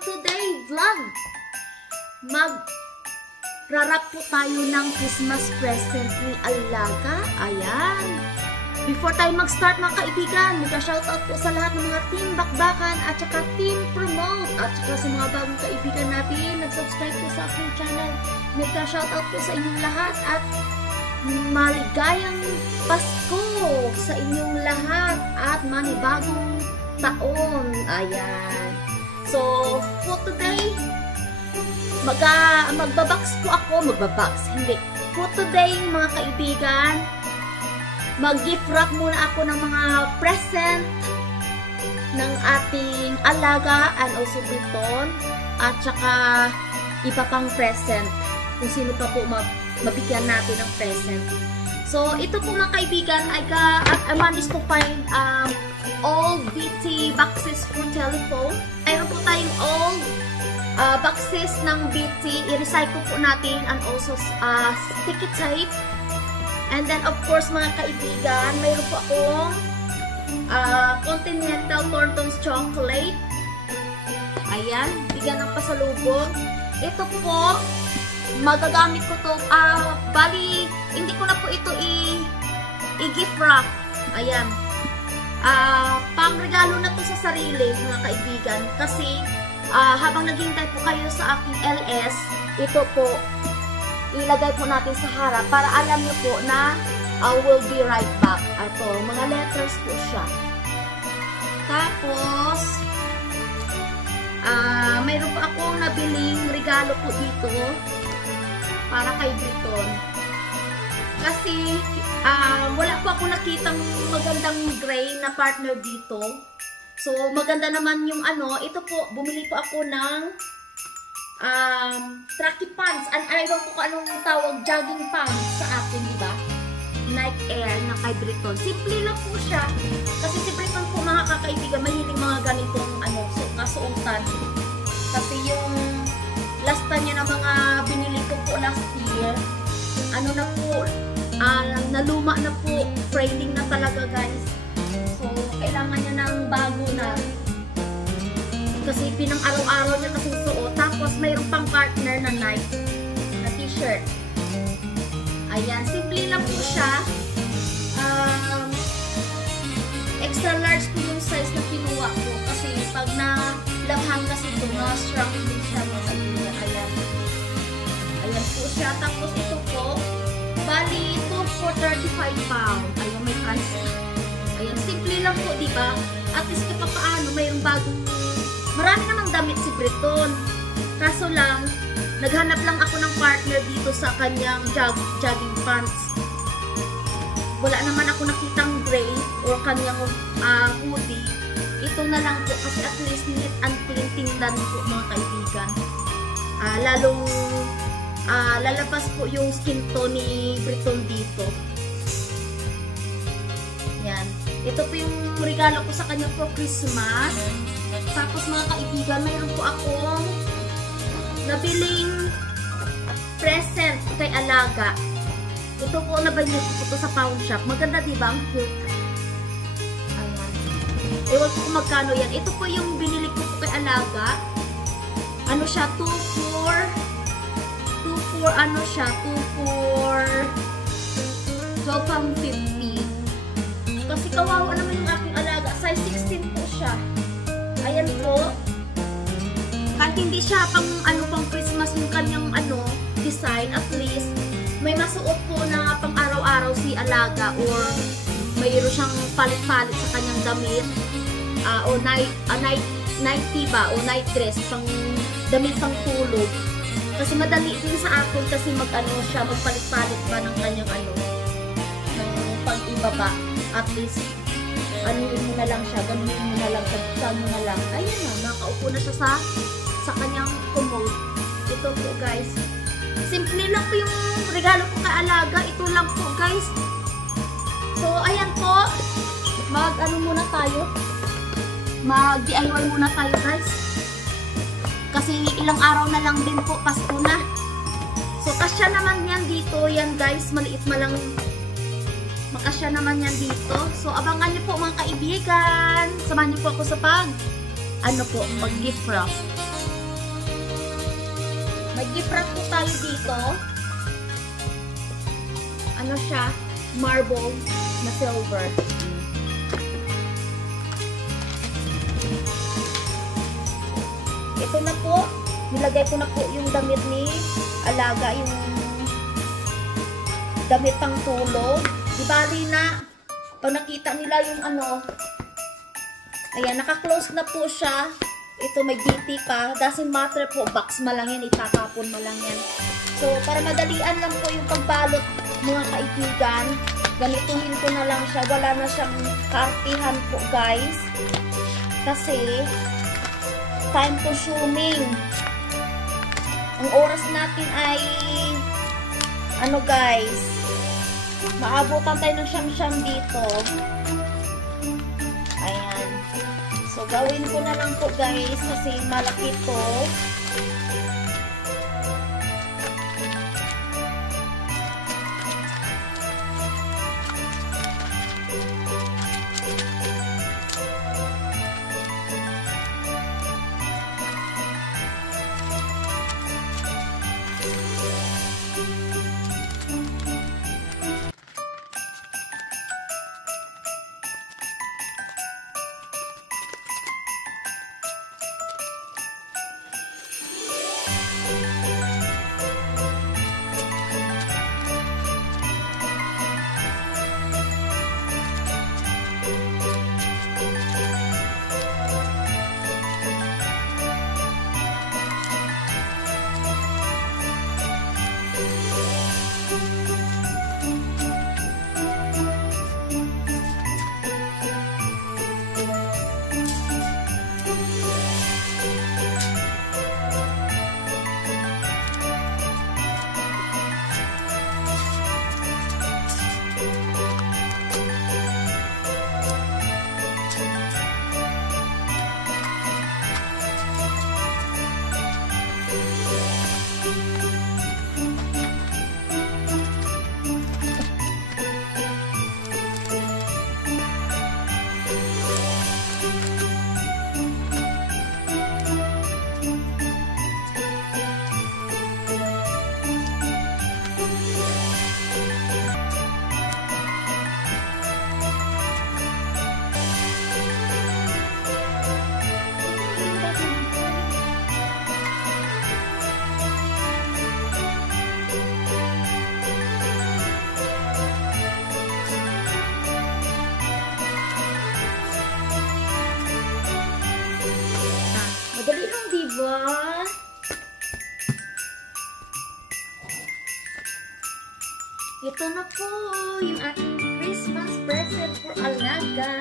today vlog, mag-rarap po tayo ng Christmas present ni Alaga. Ayan. Before tayo mag-start mga kaibigan, mag-shoutout po sa lahat ng mga team Bakbakan at saka team Promote at saka sa mga bagong kaibigan natin nag-subscribe po sa aking channel. Mag-shoutout po sa inyong lahat at maligayang Pasko sa inyong lahat at manibagong taon. Ayan. So, for today, magbabox po ako. Hindi. For today, mga kaibigan, mag-gift wrap muna ako ng mga present ng ating Alaga and also Briton at saka iba pang present kung sino pa po mabigyan natin ng present. So, ito po mga kaibigan, I managed to find old BT boxes for telephone. Mayroon po tayong old boxes ng BT. I-recycle po natin and also sticky tape. And then, of course, mga kaibigan, mayroon po akong Continental Thornton's Chocolate. Ayan, bigyan ng pasalubong. Ito po, magagamit ko to. Bali, hindi ko na po ito i-gift wrap. Ayan. Pang regalo na to sa sarili, mga kaibigan. Kasi, habang naghihintay po kayo sa aking LS, ito po, ilagay po natin sa harap para alam nyo po na will be right back. Ito, mga letters po siya. Tapos, mayroon po akong nabiling regalo po dito para kay Briton. Kasi, wala po ako nakitang magandang gray na partner dito. So, maganda naman yung ito po, bumili po ako ng tracky pants. And I don't know kung anong tawag, jogging pants sa akin, di ba? Nike Air na kay Briton. Simple lang po siya. Kasi si Briton po, mga kakaibigan, mahiling mga ganitong kasuotan. Kasi yung last niya na mga binili ko po last year, na po, naluma na po, frailing na talaga guys. So, kailangan niya ng bago na. Kasi pinang araw-araw niya kasi suot. Tapos mayroon pang partner na Nike na t-shirt. Ayan, simple lang po siya. Extra large po yung size na kinuha ko. Kasi pag nalabhan kasi ito, na-shrunk din siya mga kaibigan. Ayan. Ayan po siya. Tapos ito po, bali ito for 35 pounds. Ayan, may price. Ayan, simple lang po, diba? At least kapag paano, mayroong bagong marami namang damit si Briton. Kaso lang, naghanap lang ako ng partner dito sa kanyang jogging pants. Wala naman ako nakitang gray or kanyang hoodie. Ito na lang po kasi at least neat and clean tingnan po mga kaibigan. Lalong lalabas po yung skin tone ni Briton dito. Yan. Ito po yung regalo ko sa kanya for Christmas. Tapos mga kaibigan, mayroon po akong nabiling present kay Alaga. Ito po, nabili ko po sa pawn shop. Maganda diba? Ang cute. Ayan. Ewan ko kung magkano yan. Ito po yung binili ko po kay Alaga. Ano siya? 2 for 12.50. Kasi kawawa naman yung aking Alaga. Size 16 po siya. Ayan po. Kahit hindi siya pang Christmas yung kanyang design, at least may masuot po na pang araw-araw si Alaga or mayroon siyang palit-palit sa kanyang damit o night ba o night dress, pang damit pang tulog. Kasi madali din sa akin kasi siya magpalit-palit ba ng kanyang ng pag-ibaba. At least anuin mo na lang siya, gamitin mo na lang, tagpusan mo na lang. Ayun na, nakaupo na siya sa kanyang commode. Ito po guys. Simple lang po yung regalo ko kay Alaga. Ito lang po guys. So, ayan po. Muna tayo. Mag-DIY muna tayo guys. Kasi ilang araw na lang din po, Pasko na. So, kasya naman yan dito. Yan guys, maliit malang makasya naman yan dito. So, abangan niyo po mga kaibigan. Samahan niyo po ako sa mag-gift wrap. May gift wrap po tayo dito. Ano siya? Marble na silver. Ito na po. Nilagay ko na po yung damit ni alaga, yung damit pang tulog. Di bali na, pag nakita nila yung ano, ayan, naka-close na po siya. Ito may BT pa. Doesn't matter po, box ma lang yan, itatapon ma lang yan. So, para madalian lang po yung pagbalot, mga kaibigan, ganituhin ko na lang siya. Wala na siyang kartihan po, guys. Kasi, time consuming. Ang oras natin ay, ano guys, maabutan tayo ng siyam-siyam dito. Ayan. So, gawin ko na lang po guys, kasi malaki to. Madali lang, diba? Ito na po yung ating Christmas present for alaga.